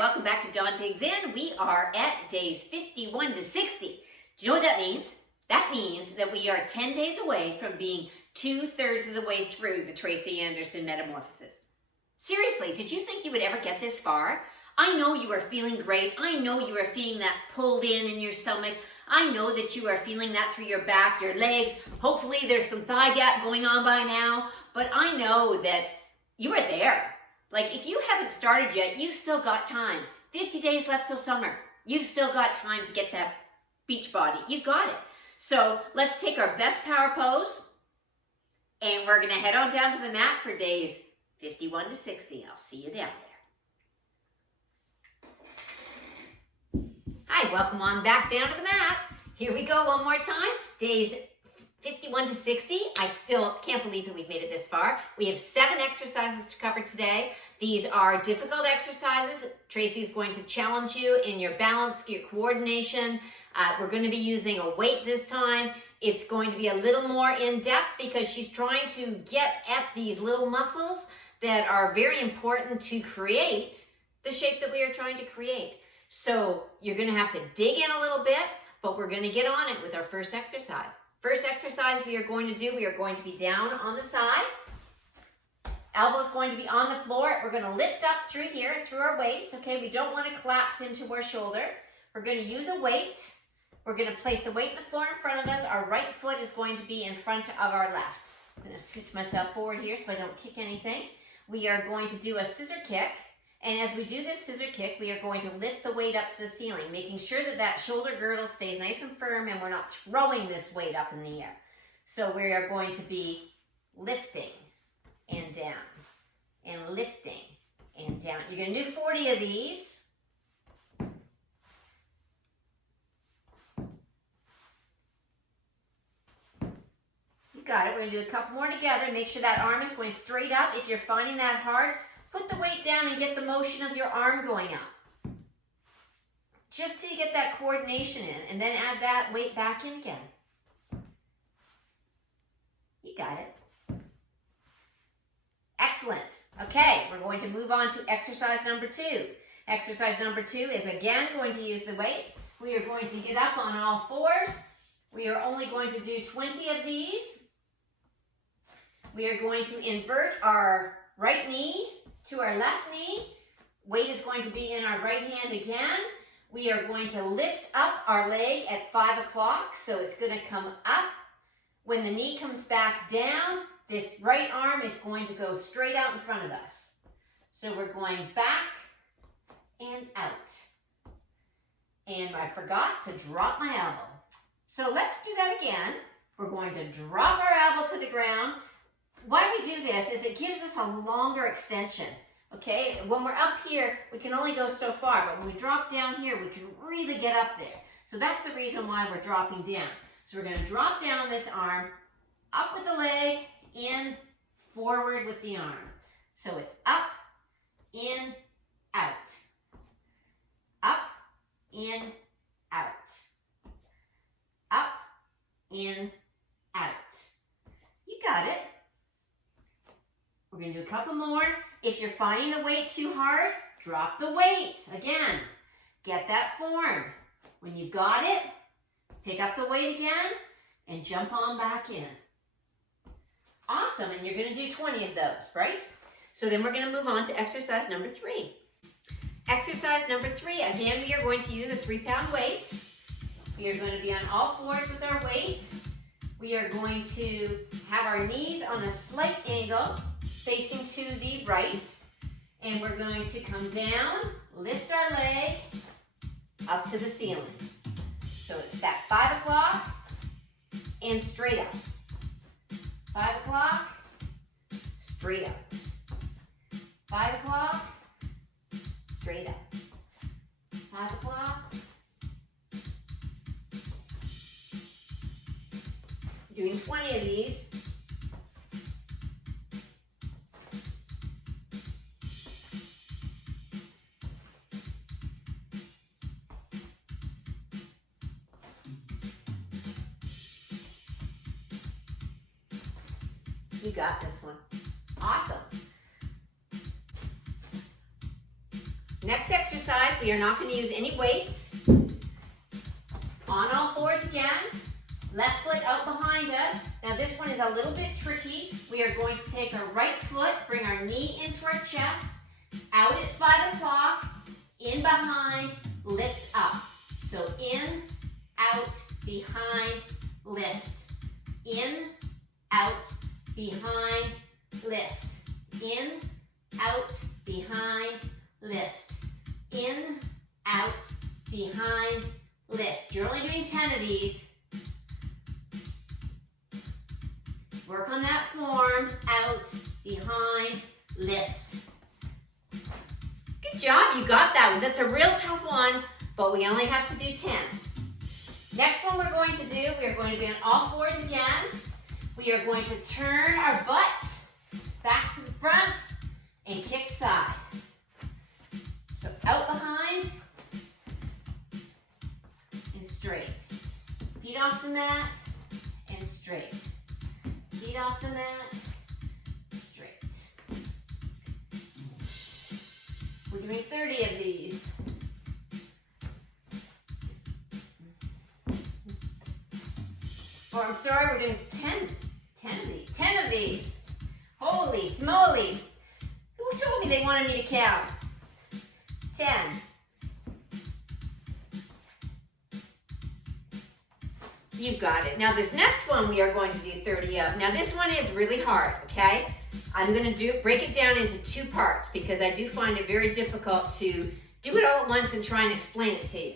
welcome back to Dawn Digs In. We are at days 51 to 60. Do you know what that means? That means that we are 10 days away from being 2/3 of the way through the Tracy Anderson Metamorphosis. Seriously, did you think you would ever get this far? I know you are feeling great. I know you are feeling that pulled in your stomach. I know that you are feeling that through your back, your legs. Hopefully there's some thigh gap going on by now, but I know that you are there. Like, if you haven't started yet, you've still got time. 50 days left till summer. You've still got time to get that beach body. You got it. So let's take our best power pose, and we're going to head on down to the mat for days 51 to 60. I'll see you down there. Hi, welcome on back down to the mat. Here we go one more time. Days 51 to 60. I still can't believe that we've made it this far. We have 7 exercises to cover today. These are difficult exercises. Tracy's going to challenge you in your balance, your coordination. We're going to be using a weight this time. It's going to be a little more in depth because she's trying to get at these little muscles that are very important to create the shape that we are trying to create. So you're going to have to dig in a little bit, but we're going to get on it with our first exercise. First exercise we are going to do, we are going to be down on the side. Elbow's going to be on the floor. We're going to lift up through here, through our waist. Okay, we don't want to collapse into our shoulder. We're going to use a weight. We're going to place the weight on the floor in front of us. Our right foot is going to be in front of our left. I'm going to scooch myself forward here so I don't kick anything. We are going to do a scissor kick. And as we do this scissor kick, we are going to lift the weight up to the ceiling, making sure that that shoulder girdle stays nice and firm and we're not throwing this weight up in the air. So we are going to be lifting and down and lifting and down. You're going to do 40 of these. You got it. We're going to do a couple more together. Make sure that arm is going straight up. If you're finding that hard, put the weight down and get the motion of your arm going up. Just till you get that coordination in, and then add that weight back in again. You got it. Excellent. Okay, we're going to move on to exercise number 2. Exercise number 2 is again going to use the weight. We are going to get up on all fours. We are only going to do 20 of these. We are going to invert our right knee to our left knee. Weight is going to be in our right hand again. We are going to lift up our leg at 5 o'clock, so it's going to come up. When the knee comes back down, this right arm is going to go straight out in front of us. So we're going back and out. And I forgot to drop my elbow. So let's do that again. We're going to drop our elbow to the ground. Why we do this is it gives us a longer extension, okay? When we're up here, we can only go so far, but when we drop down here, we can really get up there. So that's the reason why we're dropping down. So we're going to drop down this arm, up with the leg, in, forward with the arm. So it's up, in, out. Up, in, out. Up, in, out. You got it. We're going to do a couple more. If you're finding the weight too hard, drop the weight. Again, get that form. When you've got it, pick up the weight again and jump on back in. Awesome, and you're going to do 20 of those, right? So then we're going to move on to exercise number 3. Exercise number 3, again, we are going to use a 3-pound weight. We are going to be on all fours with our weight. We are going to have our knees on a slight angle, facing to the right, and we're going to come down, lift our leg up to the ceiling. So it's that 5 o'clock and straight up. 5 o'clock, straight up. 5 o'clock, straight up. 5 o'clock. Doing 20 of these. You got this one. Awesome. Next exercise, we are not going to use any weights. On all fours again. Left foot out behind us. Now this one is a little bit tricky. We are going to take our right foot, bring our knee into our chest, out at 5 o'clock, in behind, lift up. So in, out, behind, lift. In, out, behind, lift. In, out, behind, lift. In, out, behind, lift. You're only doing 10 of these. Work on that form, out, behind, lift. Good job, you got that one. That's a real tough one, but we only have to do 10. Next one we're going to do, we are going to be on all fours again. We are going to turn our butts back to the front and kick side. So out behind and straight. Feet off the mat and straight. Feet off the mat, straight. We're doing 30 of these. Or I'm sorry, we're doing 10 of these. Holy smolies. Who told me they wanted me to count? 10. You've got it. Now this next one we are going to do 30 of. Now this one is really hard, okay? I'm going to break it down into 2 parts because I do find it very difficult to do it all at once and try and explain it to you.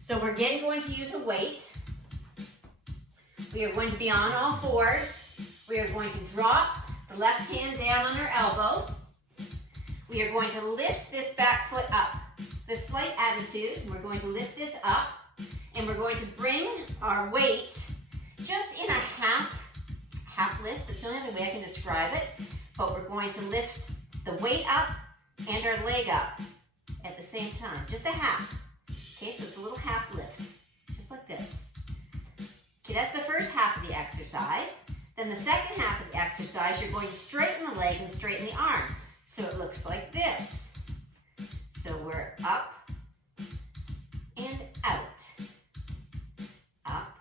So we're again going to use a weight. We are going to be on all fours. We are going to drop the left hand down on our elbow. We are going to lift this back foot up. This slight attitude, we're going to lift this up. And we're going to bring our weight just in a half lift. That's the only other way I can describe it. But we're going to lift the weight up and our leg up at the same time. Just a half. Okay, so it's a little half lift. Just like this. Okay, that's the first half of the exercise. Then the second half of the exercise, you're going to straighten the leg and straighten the arm. So it looks like this. So we're up and out. Up,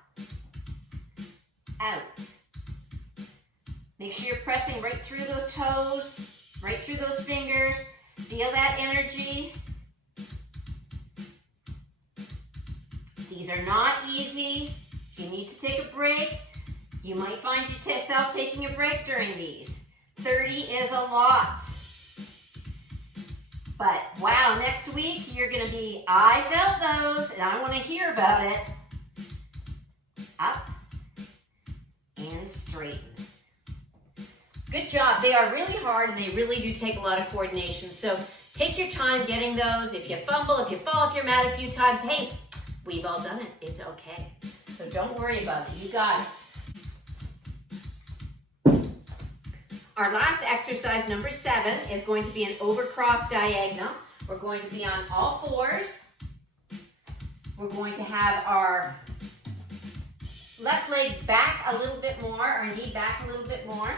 out. Make sure you're pressing right through those toes, right through those fingers. Feel that energy. These are not easy. If you need to take a break, you might find yourself taking a break during these. 30 is a lot. But wow, next week you're gonna be, I felt those and I wanna hear about it. Up and straighten. Good job. They are really hard and they really do take a lot of coordination. So take your time getting those. If you fumble, if you fall off your mat a few times, hey, we've all done it. It's okay. So don't worry about it. You got it. Our last exercise, number 7, is going to be an overcross diagonal. We're going to be on all fours. We're going to have our left leg back a little bit more, our knee back a little bit more,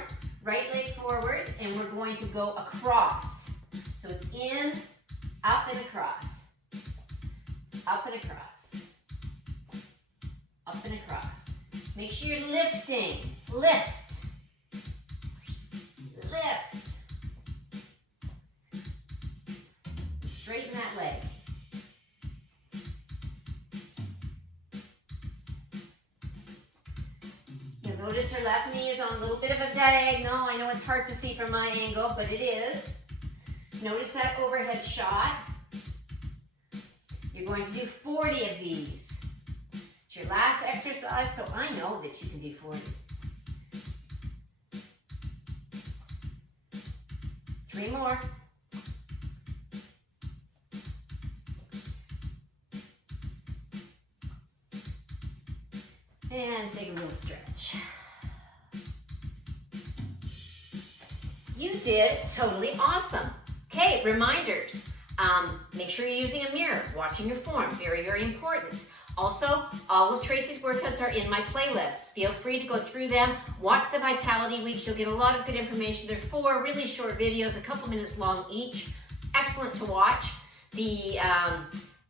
right leg forward, and we're going to go across. So it's in, up and across, up and across, up and across. Make sure you're lifting, lift, lift. Straighten that leg. You'll notice her left knee is on a little bit of a diagonal. I know it's hard to see from my angle, but it is. Notice that overhead shot. You're going to do 40 of these. It's your last exercise, so I know that you can do 40. 3 more. And take a little stretch. You did totally awesome. Okay, reminders. Make sure you're using a mirror, watching your form, very, very important. Also, all of Tracy's workouts are in my playlist. Feel free to go through them, watch the Vitality Weeks. You'll get a lot of good information. They're 4 really short videos, a couple minutes long each. Excellent to watch. The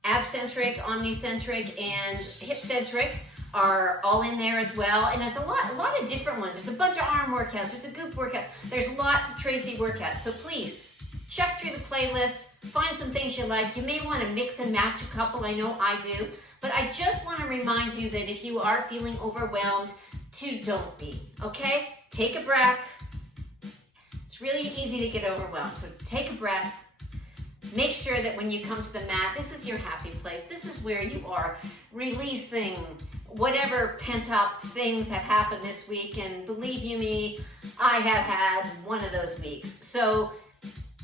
ab-centric, omni-centric, and hip-centric are all in there as well. And there's a lot of different ones. There's a bunch of arm workouts. There's a goop workout. There's lots of Tracy workouts. So please, check through the playlist. Find some things you like. You may want to mix and match a couple. I know I do. But I just want to remind you that if you are feeling overwhelmed, don't be, okay? Take a breath. It's really easy to get overwhelmed. So take a breath. Make sure that when you come to the mat, this is your happy place. This is where you are releasing whatever pent-up things have happened this week. And believe you me, I have had one of those weeks. So,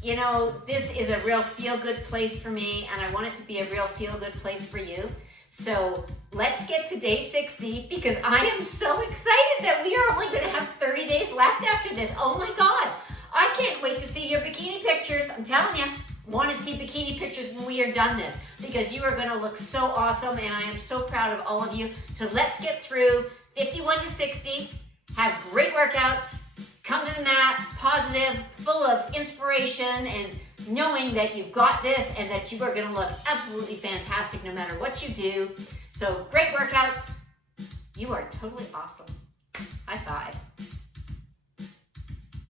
you know, this is a real feel-good place for me, and I want it to be a real feel-good place for you. So let's get to day 60 because I am so excited that we are only going to have 30 days left after this. Oh my God. I can't wait to see your bikini pictures. I'm telling you, want to see bikini pictures when we are done this because you are going to look so awesome and I am so proud of all of you. So let's get through 51 to 60. Have great workouts. Come to the mat, positive, full of inspiration and knowing that you've got this and that you are going to look absolutely fantastic no matter what you do. So great workouts. You are totally awesome. High five.